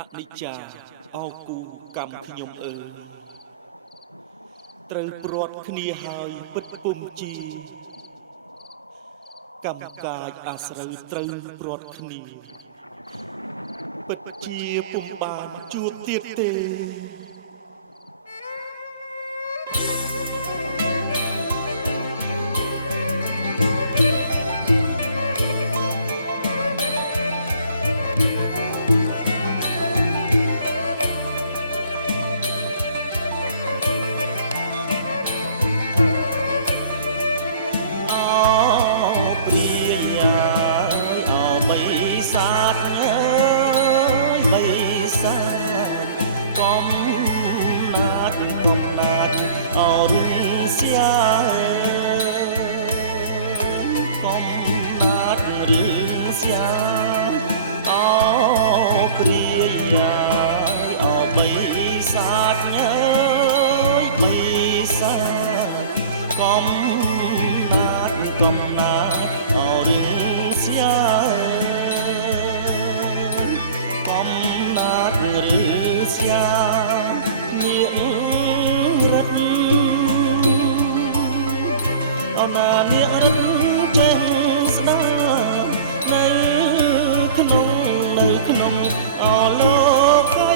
អនិច្ចាអោគូកម្មខ្ញុំអើយត្រូវព្រាត់គ្នាហើយពិតពុំជាកម្មកាយអាស្រូវត្រូវព្រាត់គ្នាពិតជាពុំបានជួបទៀតទេអោព្រាយាយអោបិសាទអើយបិសាទកំណាចអរឹងស្យាកំណាចរឿងស្យាអោព្រាយាយអោបិសាទអើយបិសាទកំណាចអរឹងស្យាកំណាចរឿងស្យានាងរិទ្ធអណានាងរិទ្ធចេះស្ដាប់នៅក្នុងអលោកី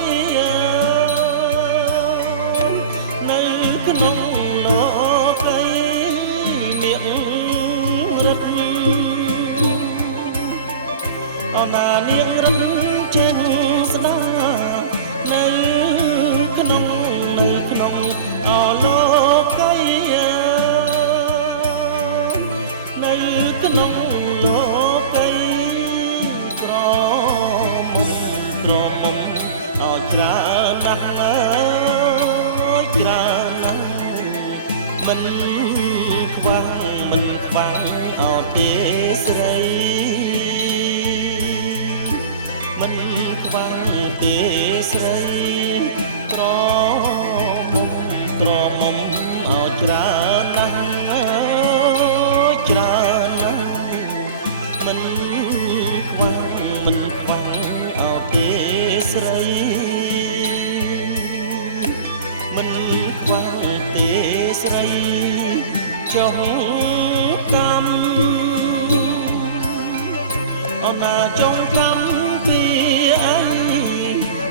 នៅក្នុងលោកីនាងរិទ្ធអណានាងរិទ្ធចេះស្ដាប់នៅក្នុងអលោកីនៅក្នុងលោកីក្រមុំអោច្រើនណាស់អើយច្រើនណាស់មិនខ្វាំងអោទេស្រីមិនខ្វាំងទេស្រីក្រមុំអោច្រើនណាស់អើយច្រើនណាស់មិនខ្វាំងអោទេស្រីមិនខ្វាំងទេស្រីចុះកម្មអណាចុងកម្មពីអី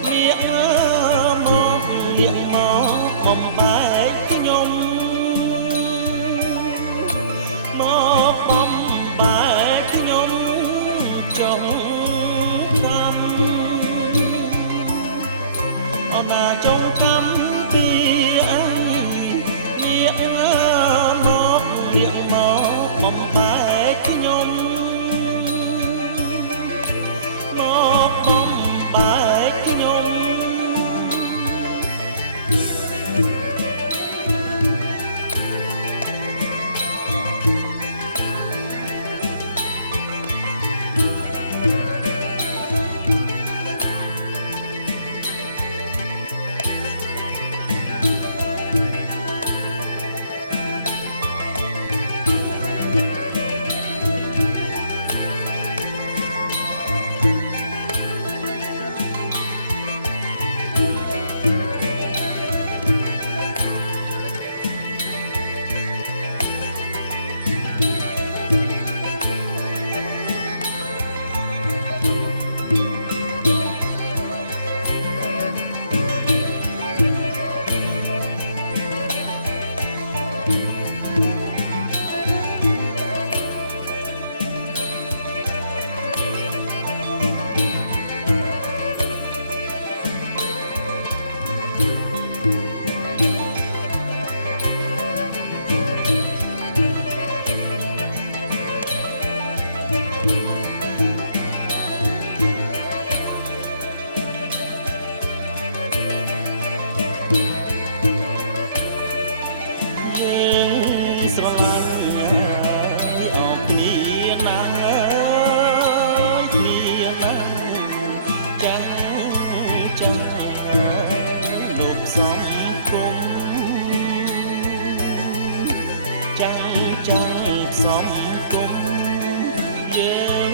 នាងមកបំបែកខ្ញុំមកបំបែកខ្ញុំចុងកម្មអណាចុងកម្មពីអីនាងមកបំបែកខ្ញុំមកបំបែកខ្ញុំយើងស្រឡាញ់អោគ្នាណាស់គ្នាណាស់ចាំងលោកសំគុំចាំងសំគុំ យើង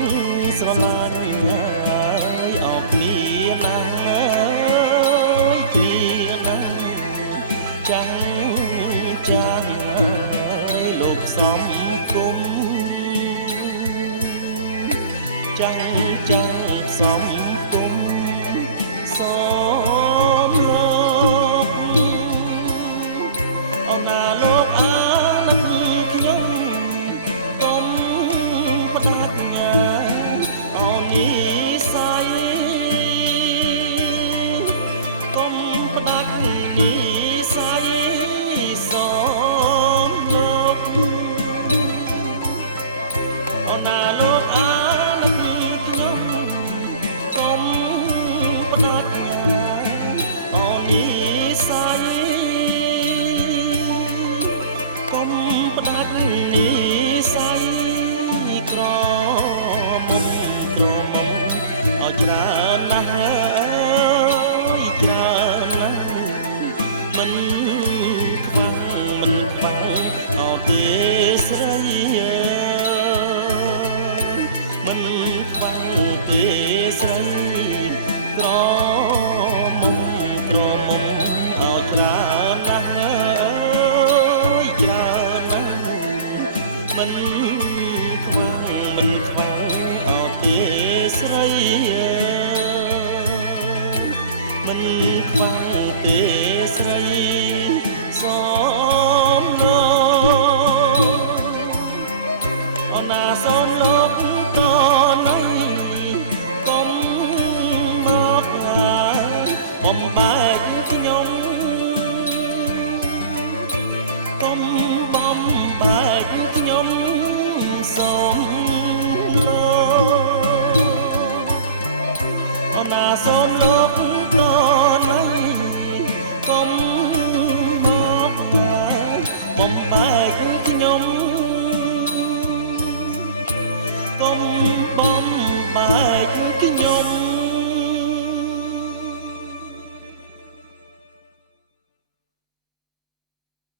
ស្រឡាញ់ហើយអរគ្នាណាស់អើយគ្នាណាស់ចាំងចាំងហើយលោកសំគុំចាំងចាំងសំគុំសំលោកអណាលោកអាណិតខ្ញុំកុំផ្ដាច់ញាអនីស័យកុំផ្ដាច់នីស័យសំលោកអណាលោកអាណិតខ្ញុំកុំផ្ដាច់ញាអនីស័យកុំផ្ដាច់នីស័យក្រមុំក្រមុំឲ្យច្រើនណាស់អើយច្រើនណាស់មិនខ្វាំងមិនខ្វាំងអត់ទេស្រីអើយមិនខ្វាំងទេស្រីក្រមុំក្រមុំឲ្យច្រើនណាស់អើយច្រើនណាស់មិនខ្វាំងមិនខ្វាំងអត់ទេស្រីអើយមិនខ្វាំងទេស្រីសំលោកអណាសំលោកតណៃកុំមកហើយបំបែកខ្ញុំកុំបំបែកខ្ញុំសូមលោកអណាសូមលោកតណៃកុំមកហើយបំបែកខ្ញុំកុំបំបែកខ្ញុំ